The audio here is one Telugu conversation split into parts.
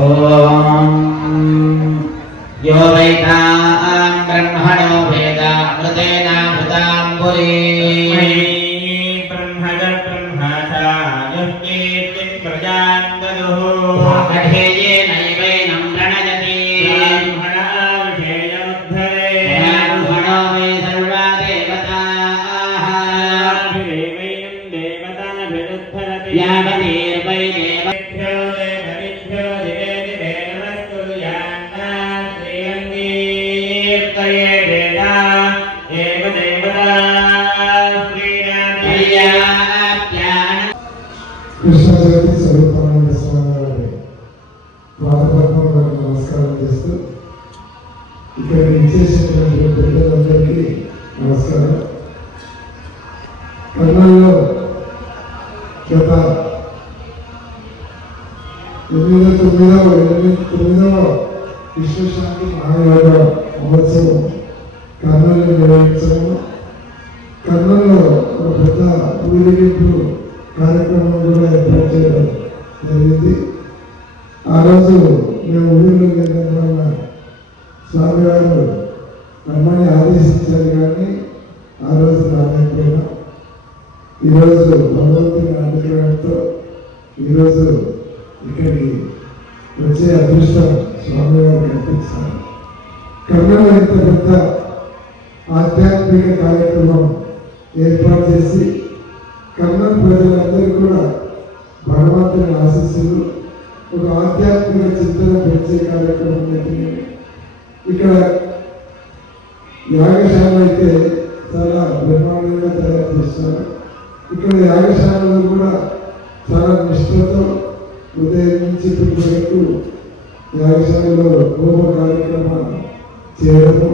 ఓం यो वैतां ब्रह्मणो वेदामृतेनामृताम्बुरी ब्रह्मज ब्रह्मचा युक्तिं प्रजां ददुः कठेयेनैवैनं प्रणयति ब्रह्मणा विषयमुद्धरे ब्रह्मणो वै सर्वा देवताः देवैनं देवताभिरुद्धरति यावतीर्वै देवभ्यो देवरिभ्यो दिवे दिवे नमस्कुर्यान्न కృష్ణ జగతి స్వరూపానంద స్వామి వారి పాదపద్మములకు నమస్కారం చేస్తూ ఇక్కడ ఇచ్చేసినటువంటి పెద్దలందరికీ నమస్కారం. కర్నూలులో గత 9వ విశ్వశాంతి మహాయోగ మహోత్సవం కర్నూలు నిర్వహించడం, కర్నూలులో ఒక పెద్ద ఊరేగింపు కార్యక్రమం కూడా ఏర్పాటు చేయడం జరిగింది. ఆ రోజు మేము ఊరిలో లేదన్న స్వామివారు రమ్మని ఆదేశించారు, కానీ ఆ రోజు రాలేకపోయినా ఈరోజు భగవంతుని అనుగ్రహంతో ఈరోజు ఇక్కడికి వచ్చే అదృష్టం స్వామివారు కల్పించారు. కర్నూలు ఇంత పెద్ద ఆధ్యాత్మిక కార్యక్రమం ఏర్పాటు చేసి కర్నూలు ప్రజలందరూ కూడా భగవంతుని ఆశీస్సులు, ఒక ఆధ్యాత్మిక చింతన పెంచే కార్యక్రమం జరిగింది. ఇక్కడ యాగశాల అయితే చాలా బ్రహ్మాండంగా తయారు చేస్తారు. ఇక్కడ యాగశాలలో కూడా చాలా నిష్ఠతో ఉదయం నుంచి ఇప్పటి వరకు యాగశాలలో హోమ కార్యక్రమాలు చేయడము,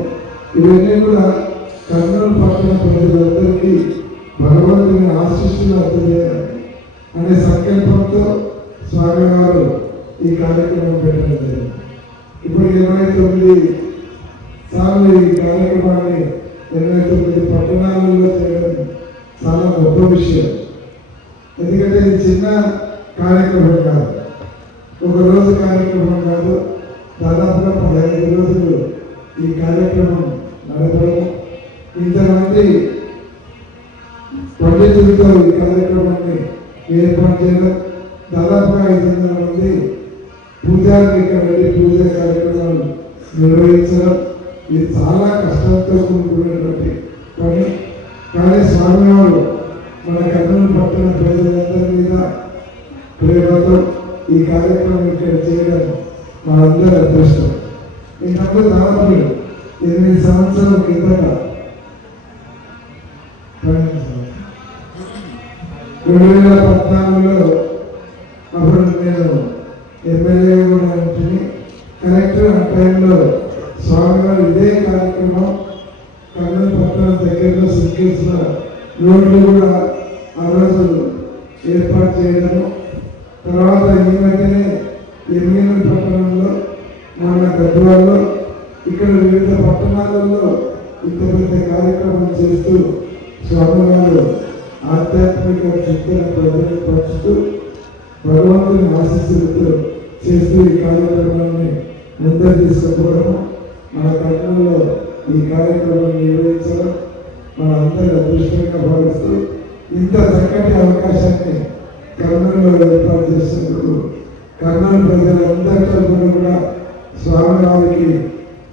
ఇవన్నీ కూడా కర్నూలు పట్టణ ప్రజలందరికీ భగవంతుని ఆశీస్సులు అందజేయాలి అనే సంకల్పంతో స్వామివారు ఈ కార్యక్రమం పెట్టడం జరిగింది. ఇప్పుడు 29 సార్లు ఈ కార్యక్రమాన్ని 29 పట్టణాలలో చేయడం చాలా గొప్ప విషయం. ఎందుకంటే ఇది చిన్న కార్యక్రమం కాదు, ఒక రోజు కార్యక్రమం కాదు, దాదాపుగా 15 రోజులు ఈ కార్యక్రమం నడపడం, ఇంతమంది పండితులతో ఈ కార్యక్రమాన్ని ఏర్పాటు చేయడం, దాదాపుగా 500 మంది పూజారులు ఇక్కడ వెళ్ళి పూజ కార్యక్రమాలు నిర్వహించడం, ఇది చాలా కష్టంతో కూడుకున్నటువంటి పని. కానీ స్వామివారు మన కర్నూలు పట్టణ ప్రజలందరి మీద ప్రేమతో ఈ కార్యక్రమం ఇక్కడ చేయడం మనందరి అదృష్టం. ఇంతకుముందు దాదాపు 8 సంవత్సరాల కిందట 2014లో అప్పుడు నేను ఎమ్మెల్యే కూడా ఉంటుంది. కలెక్టర్ ఆ టైంలో స్వామివారు ఇదే కార్యక్రమం కర్నూలు పట్టణం దగ్గరలో సిక్కించిన రోడ్లు కూడా ఆ రోజు ఏర్పాటు చేయడము, తర్వాత ఈ మధ్యనే ఎమ్మెల్యే పట్టణంలో మన గద్వాల్లో ఇక్కడ వివిధ పట్టణాలలో ఇంత పెద్ద కార్యక్రమం చేస్తూ స్వామివారు ఆధ్యాత్మిక చింతన ప్రజలను పంచుతూ భగవంతుని ఆశీస్సులతో చేస్తూ ఈ కార్యక్రమాన్ని ముందరు తీసుకుపోవడం, మన కర్నూలులో ఈ కార్యక్రమం నిర్వహించడం మన అందరి అదృష్టంగా భావిస్తూ ఇంత చక్కటి అవకాశాన్ని కర్నూలులో ఏర్పాటు చేసినందుకు కర్నూలు ప్రజలందరి తరఫున కూడా స్వామివారికి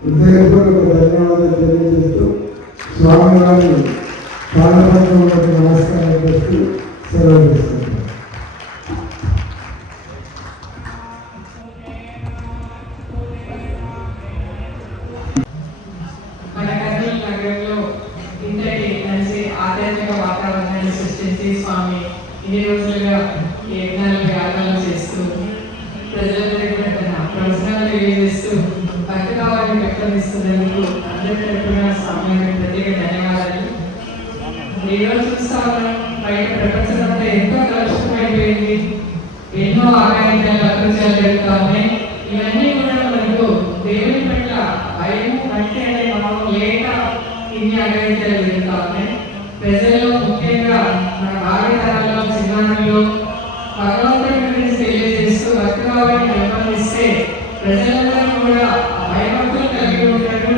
హృదయపూర్వక ధన్యవాదాలు తెలియజేస్తూ స్వామివారి పాదపద్మములకు నమస్కారం చేస్తూ సెలవు తీసుకుంటాం. మన కర్నూలు నగరంలో ఇంతటి మంచి ఆధ్యాత్మిక వాతావరణాన్ని సృష్టించి స్వామి ఇన్ని రోజులుగా యజ్ఞాలు యాగాలు చేస్తూ ప్రజలందరికీ కూడా తన ప్రవచనాలు తెలియజేస్తూ భక్తిగా వారిని పెంపొందిస్తున్నందుకు అందరి తరఫున స్వామి ప్రత్యేక ధన్యవాదాలు. ఈరోజు చూస్తా ఉన్నాం, బయట ప్రపంచంలో ఎంతో కలుషితమైపోయింది, ఎన్నో ఆగాయితాలు అకృత్యాలు జరుగుతూ ఉన్నాయి. ఇవన్నీ కూడా మనకు దేవుని పట్ల భయం భక్తి అనే భావం లేక ఇన్ని ఆగాయితాలు జరుగుతూ ఉన్నాయి. ప్రజల్లో ముఖ్యంగా మన భావితరాల్లో చిన్నారుల్లో భగవంతుడి గురించి తెలియజేస్తూ భక్తిభావాన్ని పెంపొందిస్తే ప్రజలందరూ కూడా భయభక్తులు కలిగి ఉంటారు.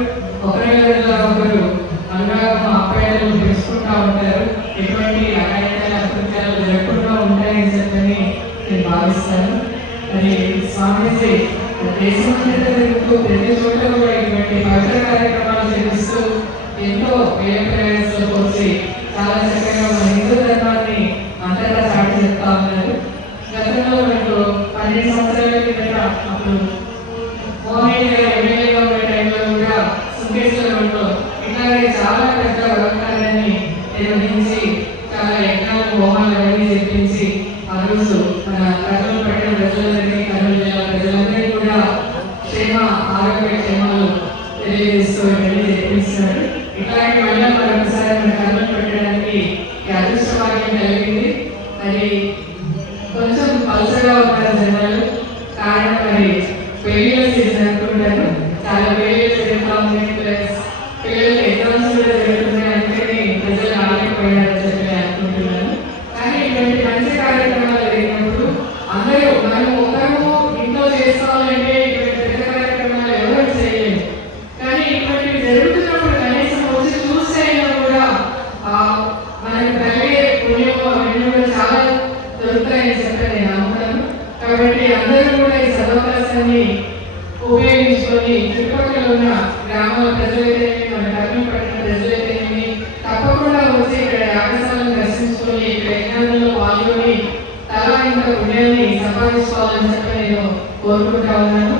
ఒకరు అనురాగం అప్యాయతలు తెలుసుకుంటూ ఉంటారు. ఎటువంటి అఘాయిత్యాలు అకృత్యాలు జరగకుండా ఉంటాయని చెప్పని నేను భావిస్తాను. మరి స్వామీజీ దేశమంతటా తిరుగుతూ ప్రతి చోట కూడా ఇటువంటి పవిత్ర కార్యక్రమాలు చేస్తూ ఎంతో వ్యయ ప్రయాసాలు వచ్చి చాలా చక్కగా మన హిందూ ధర్మాన్ని అంతటా చాటి చెప్తా ఉన్నారు. గతంలో మనకు 12 సంవత్సరాల కిందట అప్పుడు మోహన్ గారు ఎమ్మెల్యేగా ఉండే టైంలో కూడా సుంకేశ్వరంలో ఇట్లాగే చాలా పెద్ద వ్యవహారాన్ని నిర్వహించి చాలా యజ్ఞాలు హోమాలు అవన్నీ చేపించి ఆ రోజు మన కర్నూలు పట్టిన ప్రజలందరికీ, కర్నూలు జిల్లా ప్రజలందరికీ కూడా క్షేమ ఆరోగ్య క్షేమాలు తెలియజేస్తూ ఇవన్నీ చేపించారు. ఇట్లాంటి మళ్ళీ మరొకసారి మన కర్నూలు పెట్టడానికి అదృష్ట భాగ్యం కలిగింది. మరి కొంచెం పల్సగా ఉన్నారు జనాలు, కారణం మరి పెళ్లిలో సీజన్ అనుకుంటాను. చాలా పెళ్లిలో జరుగుతూ ఉంది, ప్లస్ పిల్లలకి ఎగ్జామ్స్ కూడా జరుగుతున్నాయి. అందుకని ప్రజలు ఆగిపోయారని చెప్పి అనుకుంటున్నాను. కానీ ఇటువంటి మంచి కార్యక్రమాలు జరిగినప్పుడు అందరూ మనం ఒకరు ఇంట్లో చేసుకోవాలంటే ఇటువంటి పెద్ద కార్యక్రమాలు ఎవరు చేయలేము. కానీ ఇటువంటివి జరుగుతున్నప్పుడు కనీసం వచ్చి చూస్తే కూడా మనకు కలిగే పుణ్యము అవన్నీ కూడా చాలా దొరుకుతాయని చెప్పి నేను నమ్ముతాను. కాబట్టి అందరూ కూడా ఈ సదవకాశాన్ని ఉపయోగించుకొని చుట్టుపక్కల ఉన్న గ్రామాల ప్రజలైతేనేమి, మన కర్నూలు పట్టిన ప్రజలైతేనేమి తప్పకుండా వచ్చి ఇక్కడ యాగశాలను దర్శించుకొని ఇక్కడ యజ్ఞాలలో పాల్గొని తలా ఇంత పుణ్యాన్ని సంపాదించుకోవాలని చెప్పి నేను కోరుకుంటా ఉన్నాను.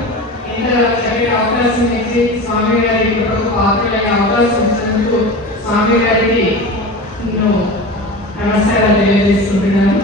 ఇంత చక్కటి అవకాశం ఇచ్చి స్వామి గారి కృపకు పాత్రలైన అవకాశం ఇచ్చినందుకు స్వామి గారికి నేను నమస్కారాలు తెలియజేసుకుంటున్నాను.